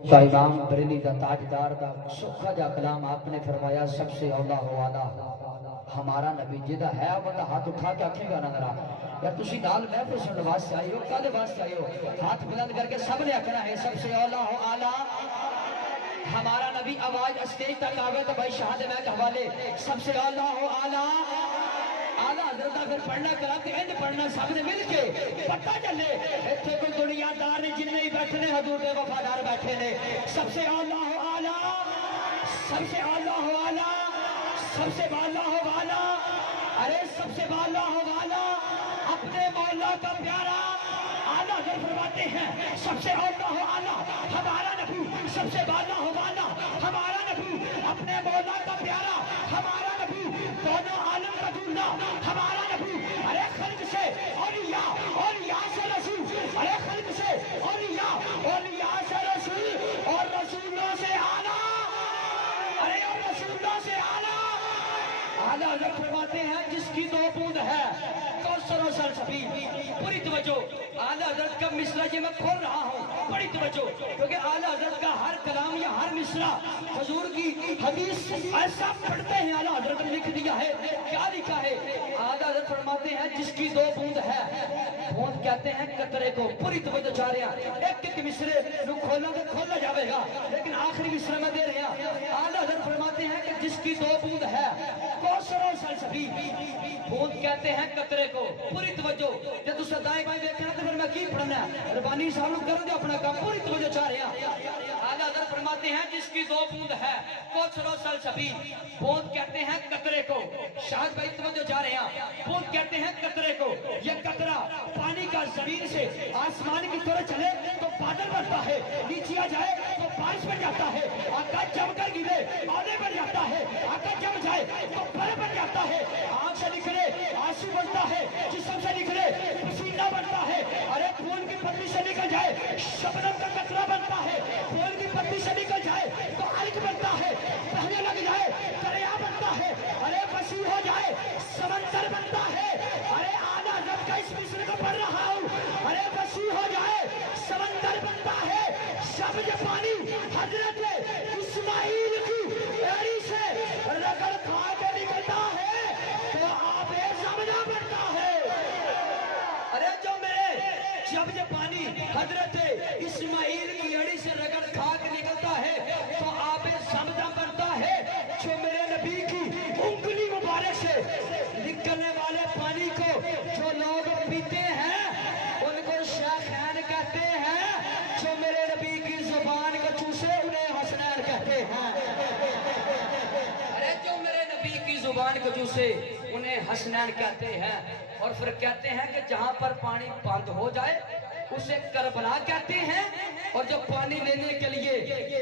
का इमाम बरेली का ताजदार का सुखा जा कलाम आपने फरमाया सबसे औला हो वाला हमारा नबी जिदा है बंदा हाथ उठा के आखेगा ना जरा या तुसी नाल महफिल सुनने वास्ते आए हो काले वास्ते आए हो हाथ बुलंद करके सबने आखना है सबसे औला हो आला हमारा नबी आवाज स्टेज तक आवे तो भाई शहादत में के हवाले सबसे औला हो आला आला हजरत का फिर पढ़ना करा तो इंज पढ़ना सबने मिल के पता चले इतने कोई दुनियादार ने जिन्ने ही बैठे ने हजूर के वफादार बैठे ने सबसे औला हो आला सबसे औला हो आला सबसे वाला हो वाला अरे सबसे वाला हो वाला अपने मौला का प्यारा आला अगर फरमाते हैं सबसे औला हो आला हमारा नबी सबसे वाला हो वाला हमारा नबी अपने मौला का प्यारा हमारा नबी दोनों आलम का दूल्हा हमारा नबी अरे खल्क से औलिया से रसूल अरे खल्क से औलिया से रसूल और रसूलों से आला अरे और रसूलों से आला आला हज़रत फरमाते हैं जिसकी दो बूंद है कौसर और सलसबील पूरी तवज्जो आला हज़रत का मिसरा ये मैं खोल रहा हूँ बड़ी तवज्जो क्योंकि आला हज़रत का हर कलाम या हर मिसरा हुजूर की हदीस ऐसा पढ़ते हैं आला हज़रत ने लिख दिया है क्या लिखा है आला हज़रत फरमाते हैं जिसकी दो बूंद है बूंद कहते हैं कतरे को पूरी तवज्जो चाह रहे हैं एक एक मिसरे को खोलना तो खोला जाएगा लेकिन आखिरी मिसरा में दे रहे हैं आला हज़रत फरमाते हैं कि जिसकी दो बूंद है कौसर और सलसबील बूंद कहते हैं कतरे को पूरी तवज्जो जब तुम दाएं बाएं देखना तो फिर मैं की पढ़ना है रबानी साहब लोग करो अपना काम पूरी तवज्जो चाह रहे हैं आला हज़रत फरमाते हैं जिसकी दो बूंद है कौसर और सलसबील बूंद कहते हैं कतरे को शायद भाई तवज्जो चाह रहे हैं बूंद कहते हैं कतरे को ये कतरा पानी का जमीन से आसमान की तरह चले तो बादल बनता है नीचे आ जाए तो बारिश बन जाता है आका जमकर गिरे पानी बन जाता है आका जम जाए तो बर्फ बन जाता है आंख से निकले आंसू बनता है जिस्म से निकले पसीना बनता है अरे फूल की पत्ती से निकल जाए शबनम का कतरा बनता है फूल की पत्ती से निकल जाए तो अर्क बनता है बहने लग जाए दरिया बनता है अरे वसी हो जाए समंदर बनता है अरे आला हज़रत का इस मिस्र को पढ़ रहा हूँ अरे वसी हो जाए समंदर बनता है सब्ज पानी हजरत इस्माइल की एड़ी से रगड़ खा के निकलता है तो आबे ज़मज़म बनता है अरे जो मेरे जब ये पानी हजरत इस्माइल की एड़ी से रगड़ खा के निकलता है तो आबे ज़मज़म बनता है जो मेरे नबी की उंगली मुबारक से निकलने वाले पानी को जो लोग पीते हैं उनको शेखैन कहते हैं जो मेरे नबी की जुबान को चूसे उन्हें हसनैन कहते हैं अरे जो मेरे नबी की जुबान को चूसे उन्हें हसनैन कहते हैं और फिर कहते हैं कि जहां पर पानी बंद हो जाए उसे करबला कहते हैं और जो पानी लेने के लिए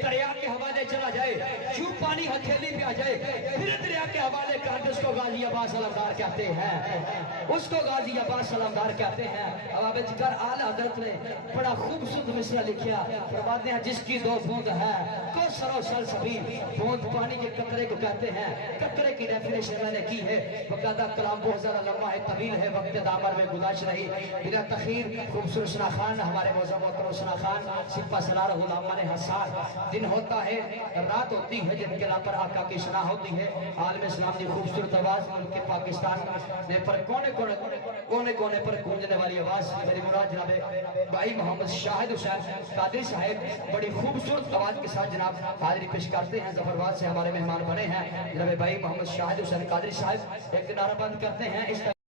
दरिया के हवाले चला जाए यूं पानी हथेली पे आ जाए फिर दरिया के हवाले कर दे उसको गाजी अब्बास सलामदार कहते हैं उसको गाजी अब्बास सलामदार कहते हैं अब आप जिक्र आला हज़रत ने बड़ा खूबसूरत मिसरा लिखा फरमाते हैं जिसकी दो बूंद है कौसर और सलसबील बूंद पानी के कतरे को कहते हैं कतरे की डेफिनेशन मैंने की है बकायदा कलाम बहुत ज्यादा लंबा है तवील है वक्त दामर में गुजारिश रही बिना तखीर खूबसूरत सना खान हमारे मौजूद मोहतरम सना खान सिपा सलार हुलामा हसार दिन होता है रात होती है जिनके नाम पर आका की सना होती है आलम इस्लाम की खूबसूरत आवाज उनके पाकिस्तान में पर कोने कोने पर गूंजने वाली आवाज मेरी मुराद जनाब भाई मोहम्मद शाहिद हुसैन कादरी साहब बड़ी खूबसूरत आवाज के साथ जनाब हाजिरी पेश करते हैं जफरवाद से हमारे मेहमान बने हैं जनाब भाई मोहम्मद शाहिद हुसैन कादरी साहब एक नारा बंद करते हैं इस